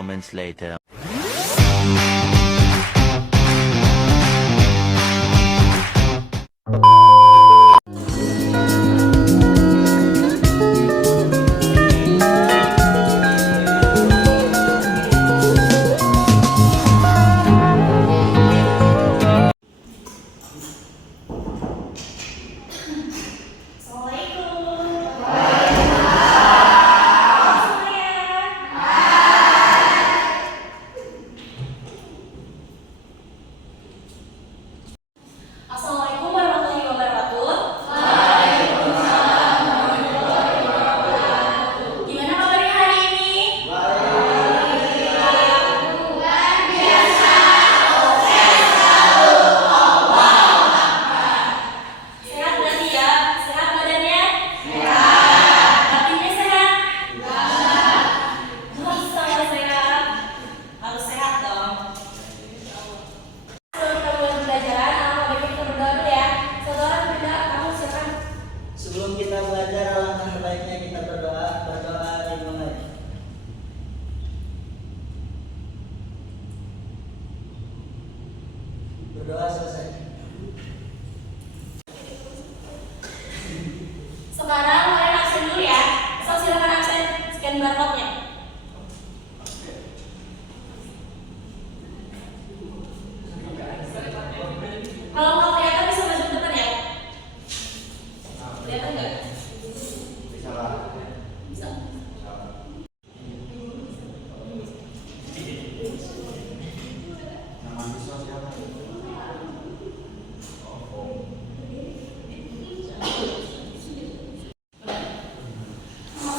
moments later. Assalamualaikum warahmatullahi wabarakatuh. Gimana kabarnya hari ini? Sehat berarti ya? Sehat badannya? Batinnya sehat? Masa nggak sehat? Harus sehat dong. Sebelum kita mulai pembelajaran, alangkah baiknya kita berdoa dulu ya. Saudara berdoa, kamu silakan. Sebelum kita belajar, alangkah baiknya kita berdoa dimulai. Berdoa selesai. Sekarang kalian absen dulu ya. So, silakan absen, scan barcode-nya. Kalau nggak kelihatan bisa maju ke depan ya. Kelihatan nggak? Bisa.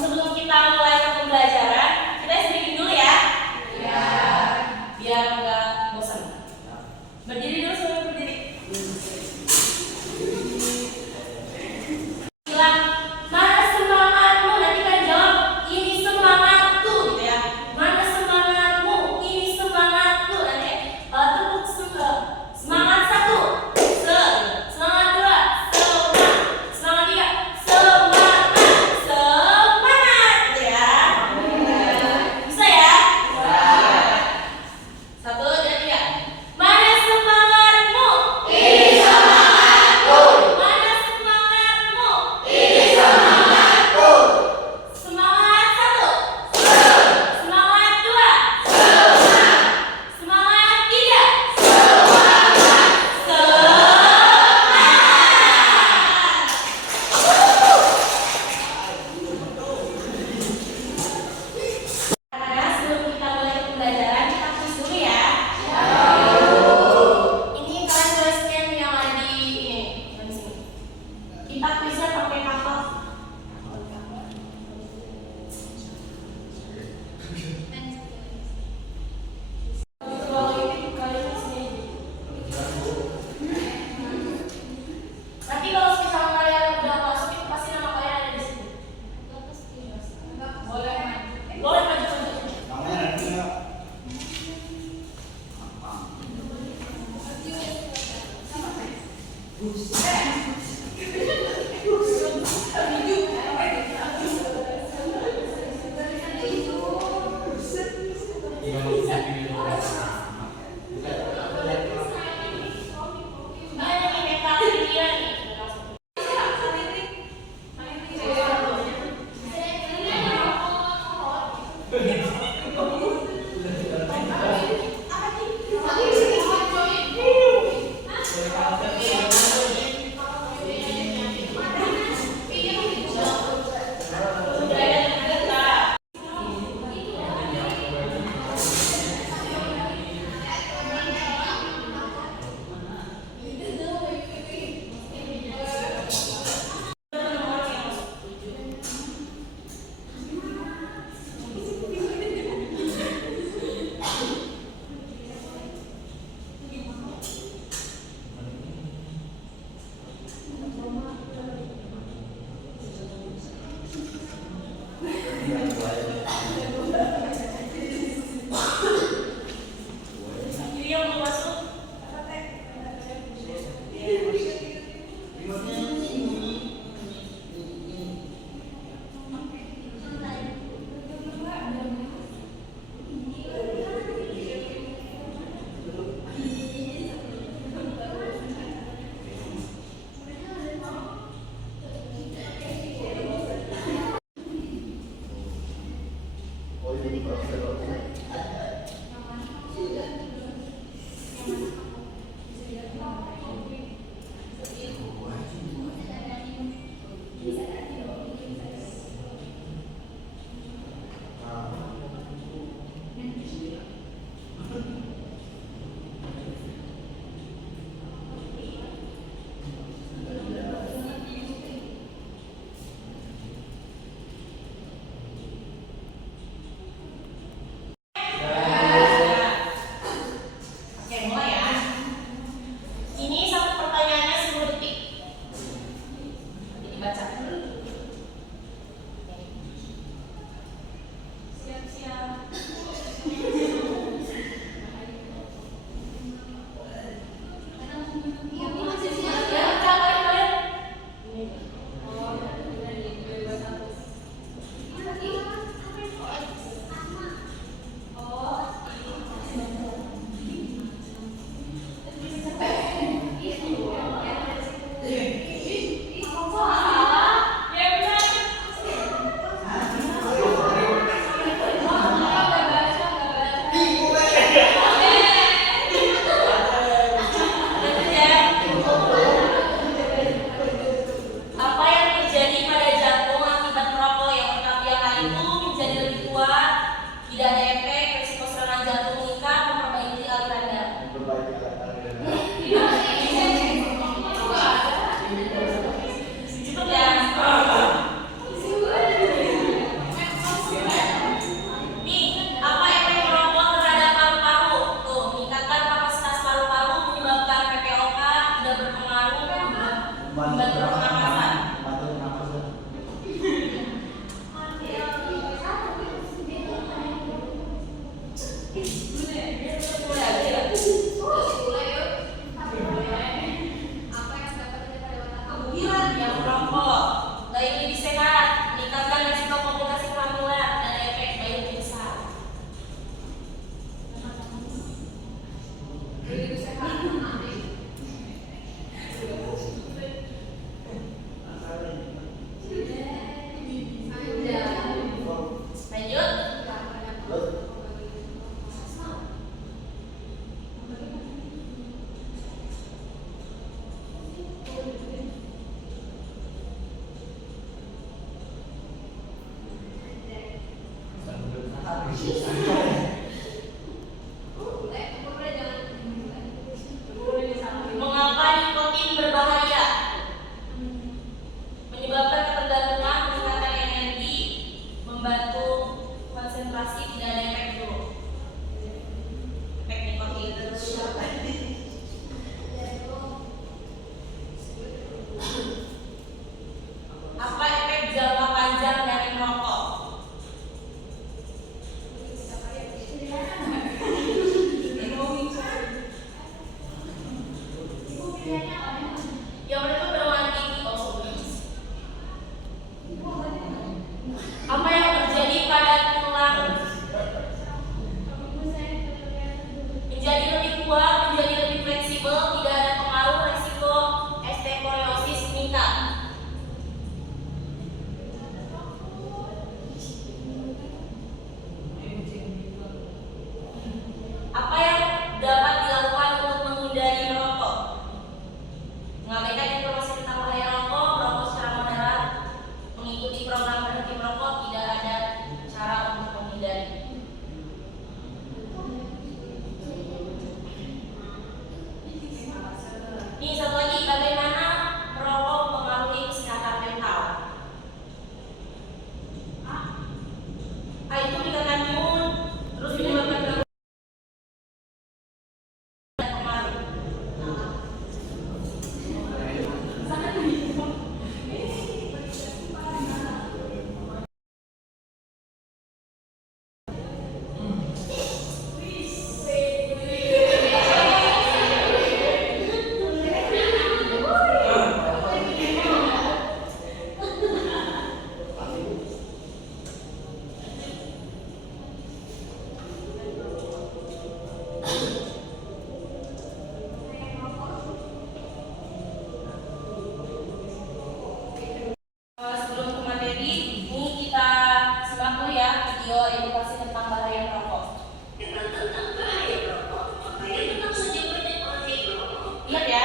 Sebelum kita mulai ke pembelajaran, Membantu pernapasan. Membantu pernapasan. Yang merokok, gaya lebih sehat, meningkatkan resiko komplikasi kehamilan dan efek bayi lebih besar. Lanjut. Mengapa nikotin berbahaya? Menyebabkan ketergantungan, meningkatkan energi, membantu konsentrasi, tidak ada efek buruk. Efek nikotin terus siapa? Apa efek jangka panjang dari merokok? Yang pertama berulang tinggi apa yang terjadi pada tulang? Menjadi lebih kuat, menjadi lebih fleksibel, tidak ada pengaruh resiko osteoporosis meningkat. Apa yang dapat dilakukan untuk menghindari merokok? Mengabaikan informasi tentang bahaya rokok, merokok secara moderat, mengikuti program berhenti merokok, tidak ada cara untuk menghindari. Nih satu lagi, bagaimana merokok mempengaruhi kesehatan mental? Itu meningkatkan imun, terus menyebabkan gangguan pengaruh. Sebelum ke materi, ini kita simak dulu ya video edukasi tentang bahaya merokok. Lihat ya.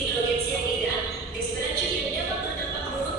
Hidrogen cyanida, ekstrak yang dapat berdampak buruk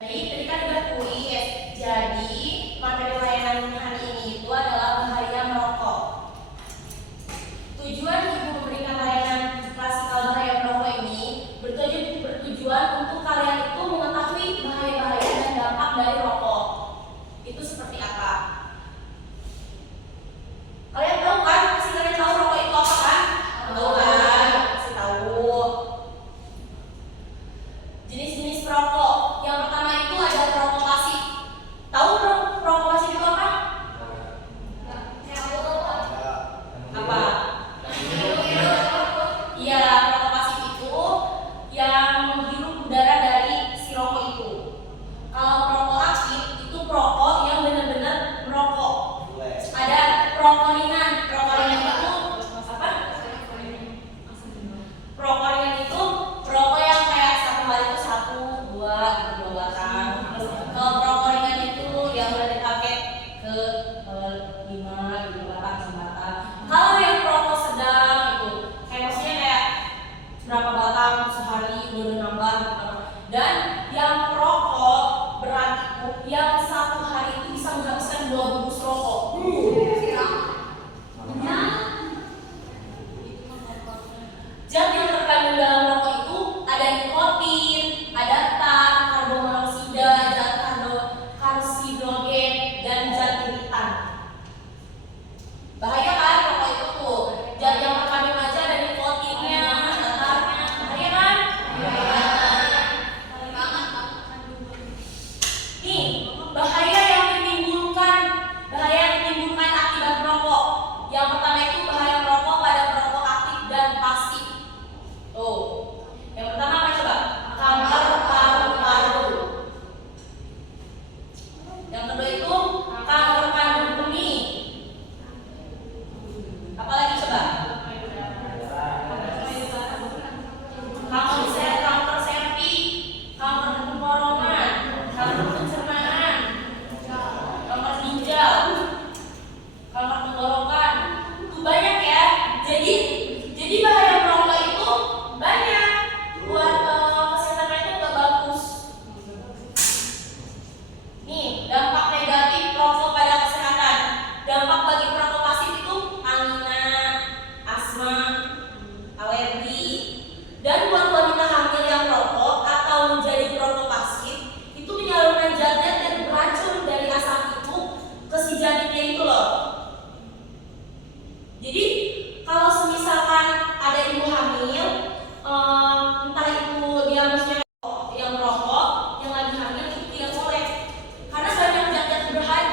Baik, tadi kan udah kuis. Jadi materi layanan hari ini itu adalah bahaya merokok. Tujuan ibu memberikan layanan klasikal bahaya merokok ini bertujuan untuk kalian itu mengetahui bahaya-bahaya dan dampak dari rokok. Itu seperti apa? Kalian tahu kan? Pasti kalian tahu rokok itu apa kan? Tahu kan? Pasti tahu. Jenis-jenis perokok. Yang pertama itu ada perokok pasif. Tahu perokok pasif itu apa? Apa? Iya, perokok pasif itu yang menghirup udara dari si rokok itu. Kalau perokok aktif itu perokok yang benar-benar merokok. Ada perokok ringan. Perokok ringan itu apa? Perokok ringan itu perokok yang kayak satu hari itu 1, 2, 2 batang. Kalau perokok ringan itu yang udah dipakai ke 5 gitu batang sebatang. Kalau yang perokok sedang itu kayak maksudnya kayak berapa batang sehari udah nambah gitu. Dan yang perokok berat itu yang 1 hari itu bisa menghabiskan 2 bungkus rokok. Zat yang terkandung dalam rokok itu ada nikotin, ada tar, karbon-monoksida, zat karsinogen, dan zat iritan. Bahaya kan rokok itu tuh. Zat yang terkandung aja ada nikotinnya, ada tarnya. Bahaya kan? Nih, bahaya yang ditimbulkan akibat merokok. Yang pertama itu bahaya merokok pada perokok aktif dan pasif. Tuh. Yang pertama apa coba? Kanker paru-paru. Yang kedua itu kanker kandung kemih. Apalagi coba? Kanker servi, kanker tenggorokan, kanker pencernaan, kanker ginjal, kanker tenggorokan. Itu banyak ya. Jadi bahaya merokok itu banyak. Buat kesehatan itu nggak bagus. Nih, dampak negatif rokok pada kesehatan. Dampak bagi perokok pasif itu angina, asma, alergi. Dan buat wanita hamil yang merokok atau menjadi perokok pasif, itu menyalurkan zat-zat yang beracun dari asam itu ke si janinnya itu loh. Jadi kalau semisalkan ada ibu hamil, entah itu dia maksudnya yang merokok, yang lagi hamil itu tidak boleh, karena banyak zat-zat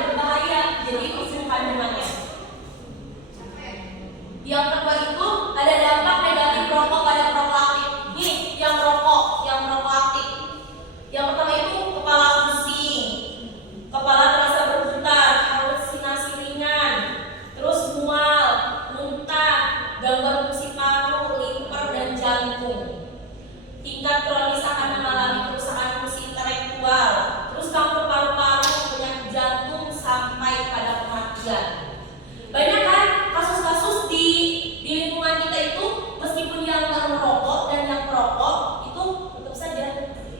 berbahaya. Jadi itu kandungannya. Yang kedua itu ada dampak negatif rokok pada perokok aktif. Nih, yang merokok aktif. Yang pertama itu kepala pusing, kepala terasa bergetar, halusinasi ringan, terus mual, muntah, gangguan fungsi paru, liver, dan jantung. Tingkat kronis akan mengalami kerusakan fungsi intelektual, terus kanker paru-paru, penyakit jantung, sampai pada kematian. Banyak kan kasus-kasus di lingkungan kita itu, meskipun yang nggak merokok dan yang merokok itu tetap saja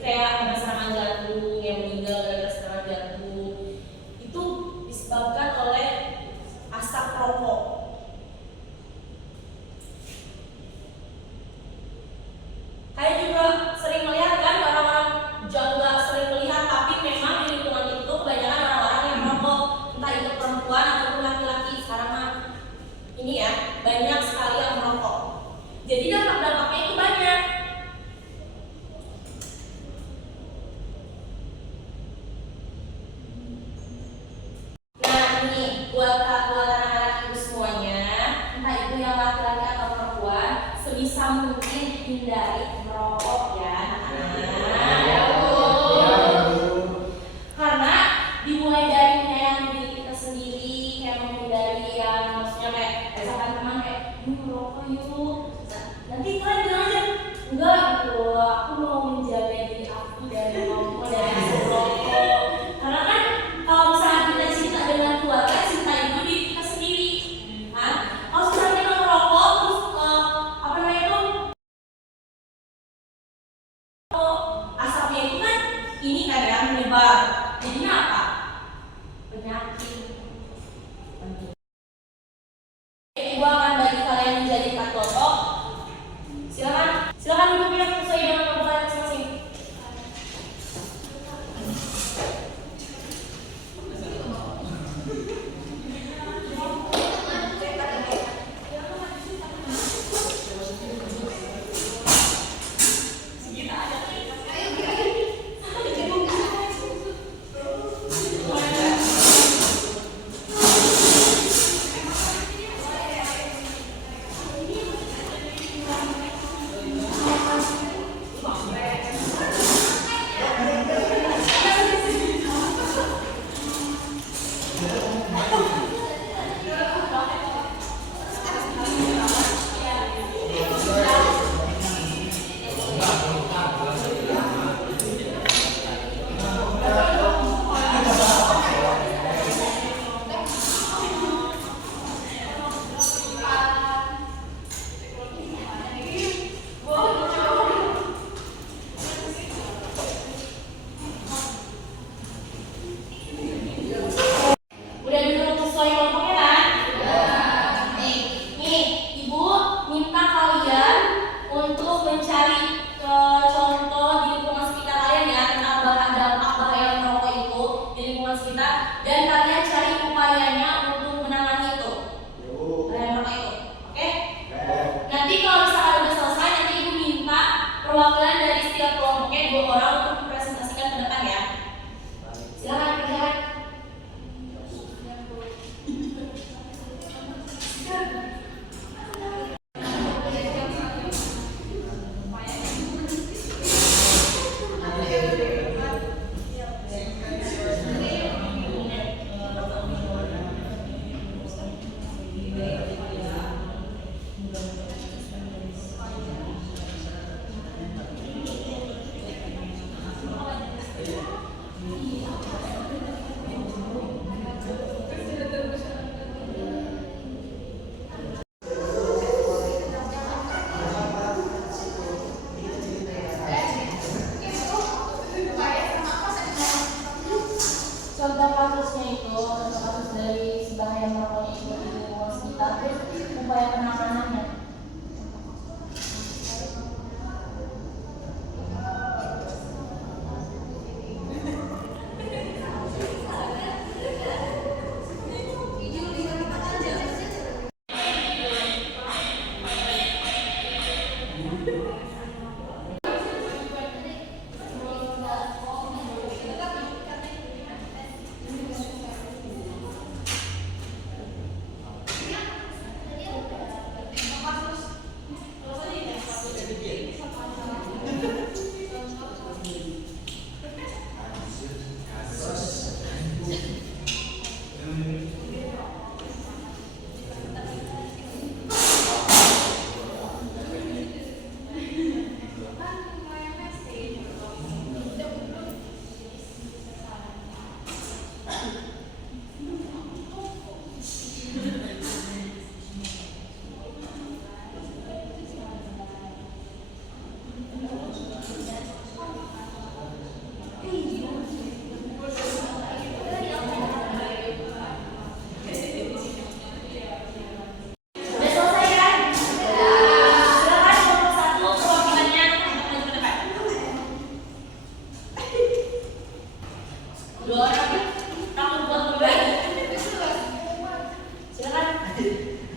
kayak ada serangan jantung, yang meninggal gara-gara serangan jantung. Itu disebabkan oleh asap rokok. Kalian juga sering melihat kan orang-orang, juga sering melihat, tapi memang di lingkungan itu kebanyakan orang-orang yang merokok, entah itu perempuan ataupun laki-laki. Sekarang mah ini ya, banyak sekali yang merokok. Jadi dampak-dampaknya itu banyak. Nah ini buat anak-anak ibu semuanya, entah itu yang laki-laki atau perempuan, sebisa mungkin hindari merokok ya anak-anak. Karena dimulai dari menyayangi diri kita sendiri, kayak menghindari yang maksudnya kayak misalkan teman kayak merokok yuk. Nah, nanti kalian bilang aja enggak gitu, aku mau menjaga diri aku dari rokok, dari asap rokok. Karena kan kalau misalnya kita cinta dengan keluarga, cinta itu diri kita sendiri. Kalau misalnya kita merokok terus apa namanya itu kan menyebar. Jadinya apa? Penyakit. Ibu akan bagi kalian menjadi 4 kelompok. Silakan duduk yang sesuai dengan kelompok kalian masing-masing. Udah duduk sesuai kelompoknya kan? Nih, Ibu minta kalian untuk mencari contoh di lingkungan sekitar kalian ya tentang dampak bahaya merokok itu di lingkungan sekitar, dan kalian cari upayanya untuk menangani itu. Bahaya merokok itu, oke? Nanti kalau misalkan udah selesai, nanti Ibu minta perwakilan dari setiap kelompoknya 2 orang untuk mempresentasikan ke depan ya. Silakan kerjakan. Contoh kasus dari si bahaya merokoknya itu di lingkungan sekitar, terus upaya penanganannya. Udah selesai kan? Silakan kelompok 1 perwakilannya untuk maju ke depan. 2 orang takut buat berbagi. Silakan.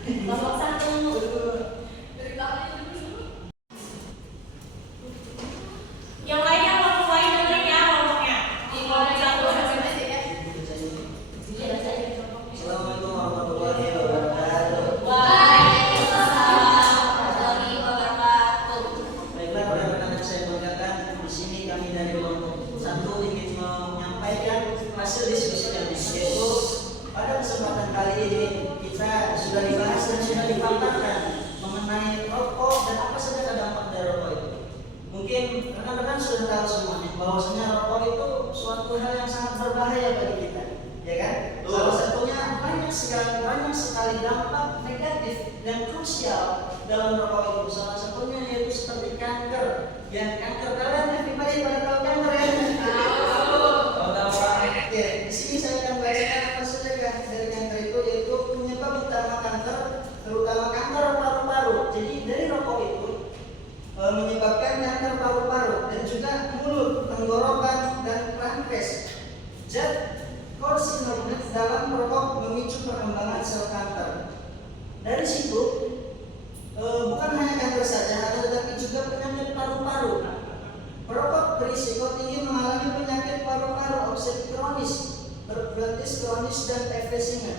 Kelompok 1. Yang lainnya kelompok lain dengerin ya kelompoknya. Di kelompok 1. Assalamualaikum warahmatullahi wabarakatuh. Waalaikumsalam warahmatullahi wabarakatuh. Baiklah, rekan-rekan saya banggakan, di sini kami dari kelompok 1 ingin menyampaikan hasil diskusi kami, yaitu pada kesempatan kali ini kita sudah dibahas dan sudah dipaparkan mengenai rokok dan apa saja dampak dari rokok itu. Mungkin rekan-rekan sudah tahu semuanya bahwasanya rokok itu suatu hal yang sangat berbahaya bagi kita, ya kan? Salah satunya banyak sekali dampak negatif dan krusial dalam rokok itu. Salah satunya yaitu seperti kanker. Ya, kanker, kalian everybody pada tahu kanker ya? zat carcinogen dalam merokok memicu perkembangan sel kanker. Dari situ bukan hanya kanker saja, tetapi juga penyakit paru-paru. Perokok berisiko tinggi mengalami penyakit paru-paru, obstruktif kronis, bronkitis kronis, dan emfisema,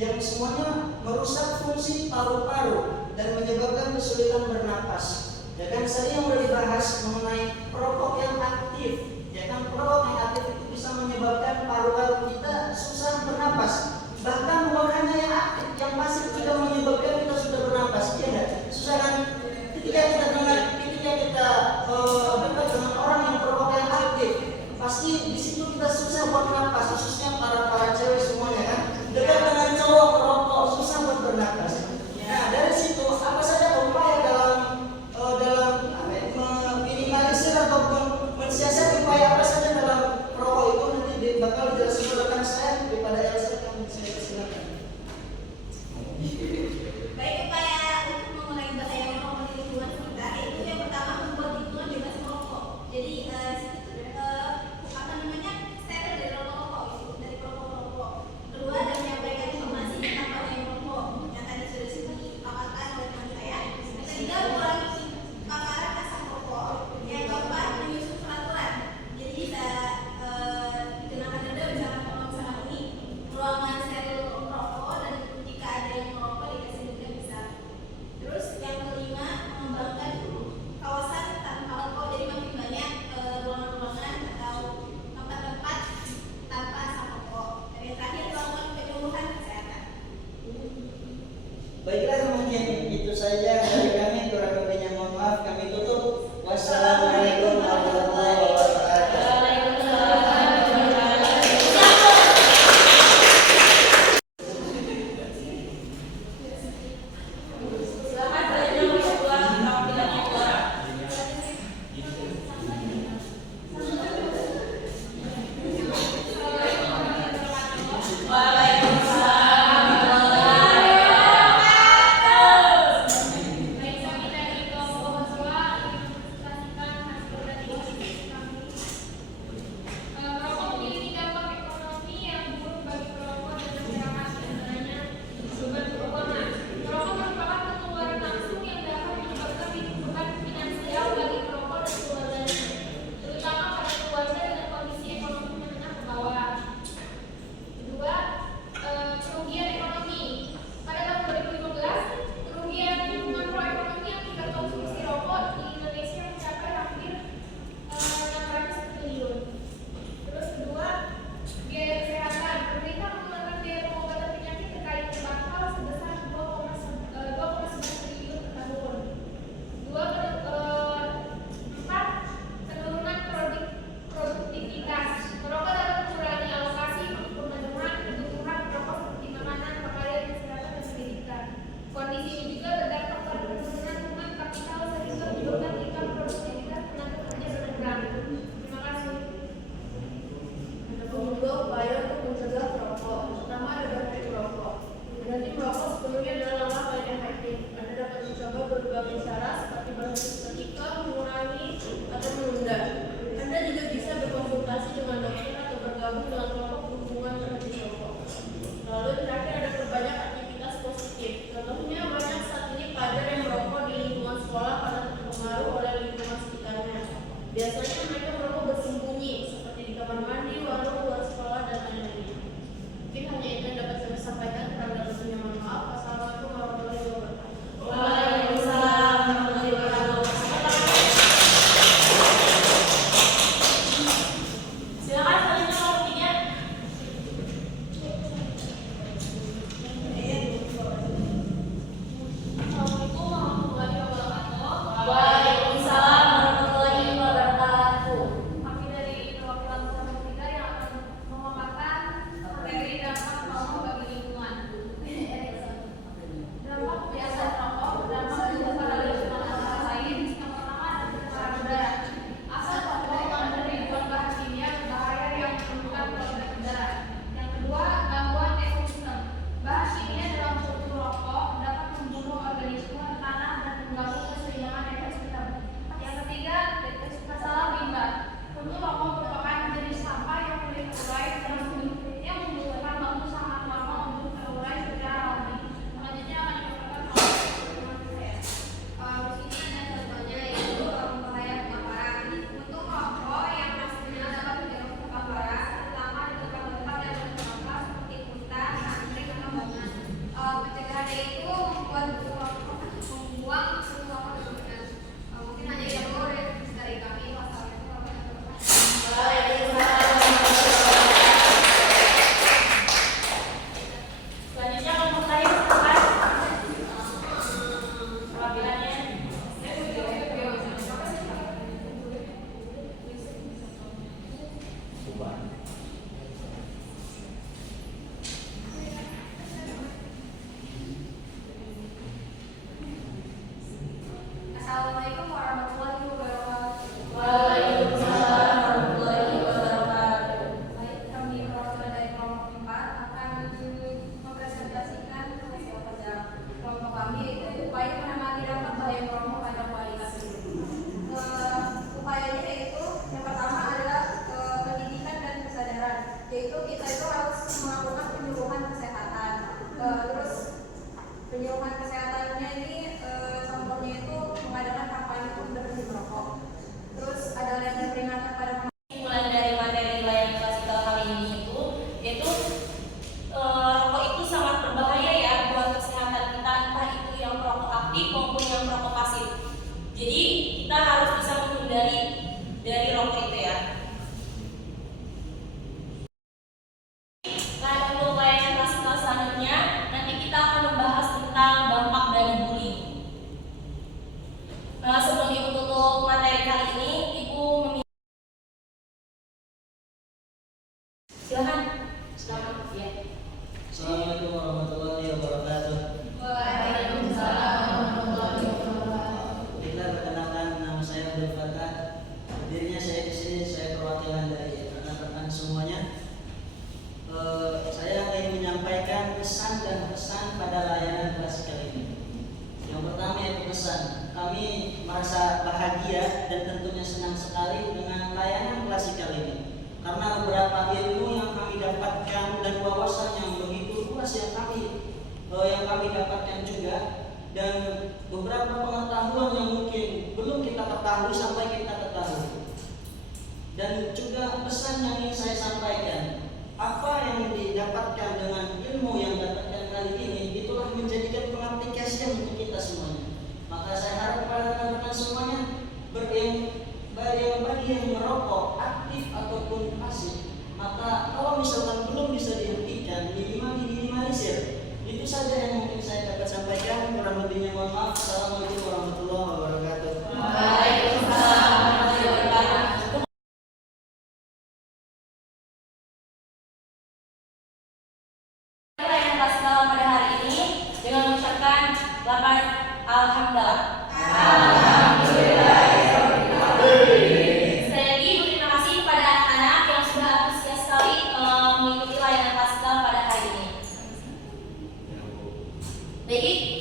yang semuanya merusak fungsi paru-paru dan menyebabkan kesulitan bernapas. Ya kan, tadi yang sudah dibahas mengenai perokok yang aktif. Ya kan, perokok yang aktif itu bisa menyebabkan paru-paru kita susah bernapas. Bahkan bukan hanya yang aktif, yang pasif juga menyebabkan kita sudah bernapas. Iya enggak? Susah kan? Ketika kita dekat dengan orang yang perokok yang aktif, pasti di situ kita susah buat bernapas, khususnya para cewek semuanya kan. Dekat dengan cowok perokok susah buat bernapas. Nah, dari situ apa saja upaya dalam meminimalisir ataupun mensiasati upaya apa saja dalam perokok itu nanti bakal dijelaskan oleh rekan saya daripada Elsa, yang saya persilakan. Baik, upaya untuk mengurangi bahaya merokok di lingkungan kita itu yang pertama membuat lingkungan bebas merokok. Jadi steril dari rokok dari perokok. Kedua, dan menyampaikan informasi tentang bahaya merokok yang tadi sudah dipaparkan oleh teman saya. Yang ketiga, mengurangi paparan asap rokok. Yang keempat, menyusun peraturan. Jadi bisa dikenakan denda misalkan kalau misalkan ini ruangan steril rokok, dan jika ada yang merokok dikasih denda besar. Terus yang kelima, mengembangkan kawasan tanpa rokok, jadi makin banyak ruangan-ruangan atau tempat-tempat tanpa asap rokok. Dan yang terakhir, melakukan penyuluhan kesehatan. Baiklah teman-teman, itu saja dari kami. Kurang lebihnya mohon maaf, kami tutup. Wassalamualaikum warahmatullahi wabarakatuh. Silakan bertanya nomor 2 kalau tidak mau keluar. Merokok memiliki dampak ekonomi yang buruk bagi perokok dan masyarakat, diantaranya sumber keuangan. Merokok merupakan pengeluaran langsung yang dapat menyebabkan beban finansial bagi perokok dan keluarganya, terutama pada keluarga dengan kondisi ekonomi menengah ke bawah. Kedua, kerugian ekonomi. Pada tahun 2015, kerugian makroekonomi akibat konsumsi rokok di Indonesia mencapai hampir 600 triliun. Terus kedua, biaya kesehatan. Pemerintah mengeluarkan biaya pengobatan penyakit terkait tembakau sebesar 2,9 triliun per tahun. Empat, penurunan produktivitas. Merokok dapat mengurangi alokasi untuk pemenuhan kebutuhan pokok seperti makanan, pakaian, kesehatan, dan pendidikan. Kondisi ini juga berdampak pada penurunan human kapital sehingga menyebabkan tingkat produktivitas tenaga kerja berkurang. Terima kasih. Nomor 2, upaya untuk mencegah perokok. Pertama, ada berhenti merokok. Berhenti merokok sepenuhnya adalah langkah paling efektif. Anda dapat mencoba berbagai cara seperti berhenti seketika, mengurangi, atau menunda. Anda juga bisa berkonsultasi dengan dokter atau bergabung dengan kelompok dukungan berhenti merokok. Lalu yang terakhir, ada perbanyak aktivitas positif. Contohnya, banyak saat ini pelajar yang merokok di lingkungan sekolah karena terpengaruh oleh lingkungan sekitarnya. Biasanya mereka merokok bersembunyi, seperti di kamar mandi, warung, luar sekolah, dan lain-lainnya. Mungkin hanya itu yang dapat saya sampaikan. Kurang lebihnya mohon maaf. Wassalamualaikum warahmatullahi wabarakatuh. Waalaikumsalam warahmatullahi wabarakatuh. Silakan selanjutnya nomor 3. yaitu kita itu harus melakukan penyuluhan kesehatan. Terus penyuluhan kesehatannya ini contohnya itu mengadakan kampanye untuk berhenti merokok. Terus ada lagi peringatan pada Mulai dari materi layanan klasikal kali ini itu rokok itu sangat berbahaya ya buat kesehatan kita, entah itu yang perokok aktif maupun yang perokok pasif. Jadi kita harus bisa menghindari dari rokok itu ya. Nah, untuk layanan klasikal selanjutnya nanti kita akan membahas tentang dampak dari bullying. Sebelum Ibu tutup materi kali ini, Ibu silakan ya. Assalamualaikum warahmatullahi wabarakatuh. Waalaikumsalam warahmatullahi wabarakatuh. Baiklah, perkenalkan nama saya Abdul Fatah. Hadirnya saya di sini, saya perwakilan dari rekan-rekan semuanya. Saya ingin menyampaikan pesan dan pesan pada layanan klasikal ini. Yang pertama yaitu pesan. Kami merasa bahagia dan tentunya senang sekali dengan layanan klasikal ini. Karena beberapa ilmu yang kami dapatkan dan wawasan yang begitu luas yang kami dapatkan juga, dan beberapa pengetahuan yang mungkin belum kita ketahui sampai kita ketahui. Dan juga pesan yang ingin saya sampaikan, apa yang didapatkan dengan ilmu yang didapatkan kali ini, itulah menjadikan pengaplikasian untuk kita semuanya. Maka saya harap kepada rekan-rekan semuanya, bagi yang merokok aktif ataupun pasif, maka kalau misalkan belum bisa dihentikan, minimal diminimalisir. Itu saja yang mungkin saya dapat sampaikan. Kurang lebihnya mohon maaf. Assalamualaikum warahmatullahi wabarakatuh. Waalaikumsalam warahmatullahi wabarakatuh. Layanan klasikal pada hari ini dengan mengucapkan selamat alhamdulillah. Sekali lagi berterima kasih kepada anak-anak yang sudah antusias sekali mengikuti layanan klasikal pada hari ini. Baik,